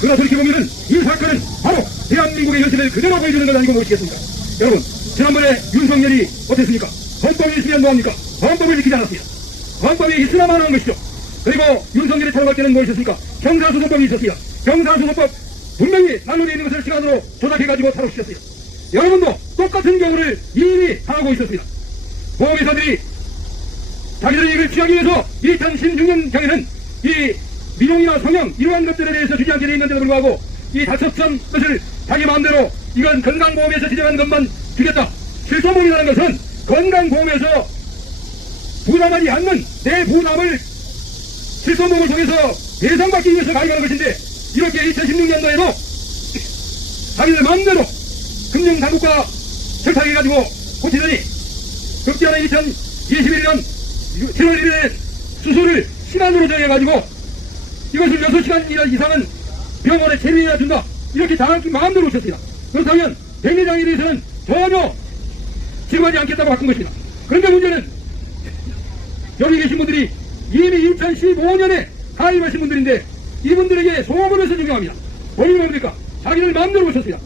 그러나 돌이켜보면은 이 사건은 바로 대한민국의 현실을 그대로 보여주는 것 아니고 무엇이겠습니까? 여러분, 지난번에 윤석열이 어땠습니까? 헌법이 있으면 뭐합니까? 헌법을 지키지 않았습니다. 헌법이 있으나만 하는 것이죠. 그리고 윤석열이 탈락할 때는 무엇이었습니까? 경사수소법이 있었습니다. 경사수소법 분명히 난로에 있는 것을 시간으로 조작해가지고 탈옥시켰습니다. 여러분도 똑같은 경우를 이미 당하고 있었습니다. 보험회사들이 자기들의 이익을 취하기 위해서 2016년경에는 이 민용이나 성형 이러한 것들에 대해서 않게 돼 있는데도 불구하고 이 다섯천 것을 자기 마음대로 이건 건강보험에서 지정한 것만 주겠다. 실소보험이라는 것은 건강보험에서 부담하지 않는 내 부담을 실손보험을 통해서 배상받기 위해서 가입하는 것인데 이렇게 2016년도에도 자기들 마음대로 금융당국과 절탁해가지고 고치더니 급기야는 2021년 7월 1일에 수술을 시간으로 정해가지고 이것을 6시간 이상은 병원에 체류해야 준다 이렇게 장학기 마음대로 오셨습니다 그렇다면 백내장에 대해서는 전혀 지급하지 않겠다고 바꾼 것입니다 그런데 문제는 여기 계신 분들이 이미 2015년에 가입하신 분들인데 이분들에게 해서 적용합니다. 원인이 뭡니까? 자기들 마음대로 오셨습니다.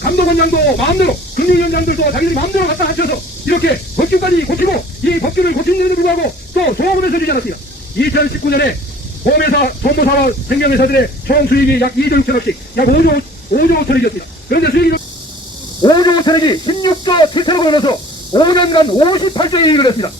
감독원장도 마음대로, 금융위원장들도 자기들이 마음대로 갖다 합쳐서 이렇게 법규까지 고치고 이 법규를 고치는 데도 불구하고 또 해서 주지 않았습니다. 2019년에 보험회사, 정보사와 생명회사들의 총 수익이 약 2조 6천억씩 약 5조, 5조 5천억이었습니다. 그런데 수익이 5조 5천억이 16조 7천억을 얻어서 5년간 58조의 이익을 했습니다.